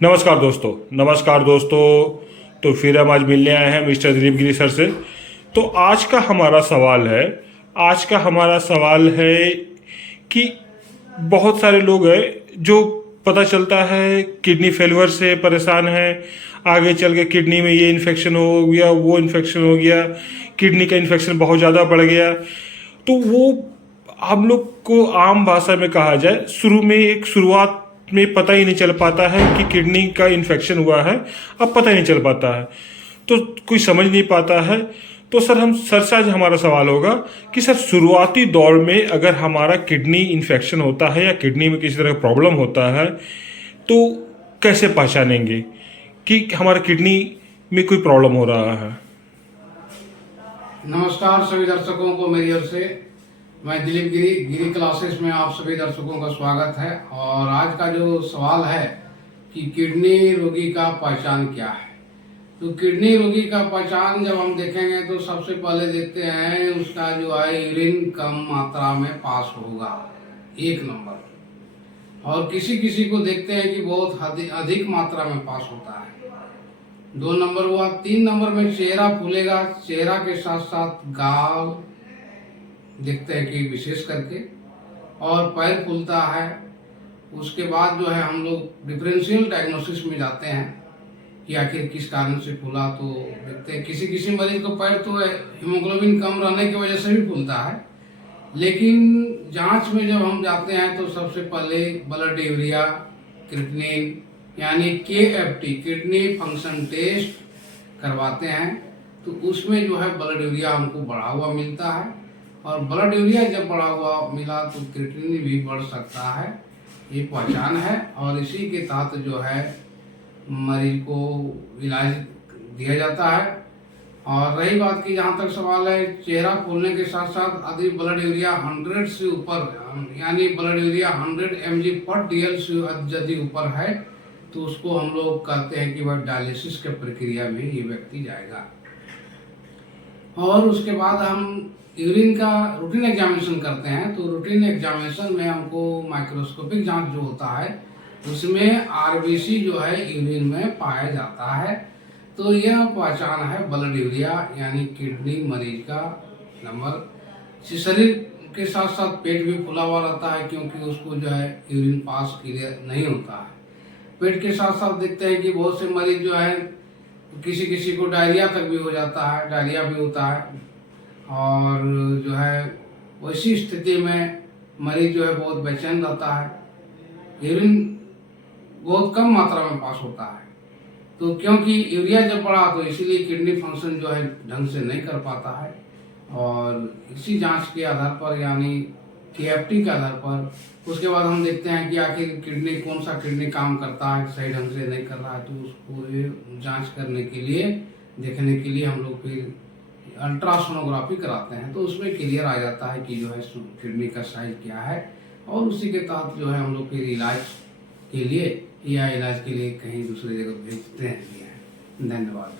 नमस्कार दोस्तों। तो फिर हम आज मिलने आए हैं मिस्टर दिलीप गिरी सर से। तो आज का हमारा सवाल है कि बहुत सारे लोग हैं जो पता चलता है किडनी फेलियर से परेशान है। आगे चल के किडनी में ये इन्फेक्शन हो गया, वो इन्फेक्शन हो गया, किडनी का इन्फेक्शन बहुत ज़्यादा बढ़ गया। तो वो हम लोग को आम भाषा में कहा जाए, शुरुआत में पता ही नहीं चल पाता है कि किडनी का इन्फेक्शन हुआ है। अब पता ही नहीं चल पाता है, तो कोई समझ नहीं पाता है। तो सर से आज हमारा सवाल होगा कि सर, शुरुआती दौर में अगर हमारा किडनी इन्फेक्शन होता है या किडनी में किसी तरह का प्रॉब्लम होता है तो कैसे पहचानेंगे कि हमारा किडनी में कोई प्रॉब्लम हो रहा है। नमस्कार सभी दर्शकों को मेरी ओर से। मैं दिलीप गिरी क्लासेस में आप सभी दर्शकों का स्वागत है। और आज का जो सवाल है कि किडनी रोगी का पहचान क्या है, तो किडनी रोगी का पहचान जब हम देखेंगे तो सबसे पहले देखते हैं उसका जो है यूरिन कम मात्रा में पास होगा, एक नंबर। और किसी किसी को देखते हैं कि बहुत अधिक मात्रा में पास होता है, 2 नंबर हुआ। 3 नंबर में चेहरा फूलेगा, चेहरा के साथ साथ गाल देखते हैं कि विशेष करके, और पैर फूलता है। उसके बाद जो है हम लोग डिफरेंशियल डायग्नोसिस में जाते हैं कि आखिर किस कारण से फूला। तो देखते हैं किसी किसी मरीज को पैर तो हीमोग्लोबिन कम रहने की वजह से भी फूलता है, लेकिन जांच में जब हम जाते हैं तो सबसे पहले ब्लड यूरिया, क्रिएटिनिन यानी KFT किडनी फंक्शन टेस्ट करवाते हैं। तो उसमें जो है ब्लड यूरिया हमको बढ़ा हुआ मिलता है, और ब्लड यूरिया जब बढ़ा हुआ मिला तो क्रिएटिनिन भी बढ़ सकता है। ये पहचान है, और इसी के तहत जो है मरीज को इलाज दिया जाता है। और रही बात की जहाँ तक सवाल है, चेहरा फूलने के साथ साथ अधिक ब्लड यूरिया 100 से ऊपर, यानी ब्लड यूरिया 100 mg/dl से यदि ऊपर है तो उसको हम लोग कहते हैं कि वह डायलिसिस के प्रक्रिया में ये व्यक्ति जाएगा। और उसके बाद हम यूरिन का रूटीन एग्जामिनेशन करते हैं। तो रूटीन एग्जामिनेशन में हमको माइक्रोस्कोपिक जांच जो होता है उसमें RBC जो है यूरिन में पाया जाता है। तो यह पहचान है ब्लड यूरिया यानी किडनी मरीज का नंबर। शरीर के साथ साथ पेट भी फूला हुआ रहता है, क्योंकि उसको जो है यूरिन पास क्लियर नहीं होता है। पेट के साथ साथ देखते हैं कि बहुत से मरीज जो है किसी किसी को डायरिया तक भी हो जाता है, डायरिया भी होता है। और जो है वैसी स्थिति में मरीज जो है बहुत बेचैन रहता है, यूरिन बहुत कम मात्रा में पास होता है। तो क्योंकि यूरिया जब बढ़ा तो इसीलिए किडनी फंक्शन जो है ढंग से नहीं कर पाता है। और इसी जांच के आधार पर यानी KFT के आधार पर उसके बाद हम देखते हैं कि आखिर किडनी कौन सा किडनी काम करता है, सही ढंग से नहीं कर रहा है। तो उसको जांच करने के लिए, देखने के लिए हम लोग फिर अल्ट्रासोनोग्राफी कराते हैं। तो उसमें क्लियर आ जाता है कि जो है किडनी का साइज क्या है, और उसी के तहत जो है हम लोग फिर इलाज के लिए कहीं दूसरी जगह भेजते हैं। धन्यवाद।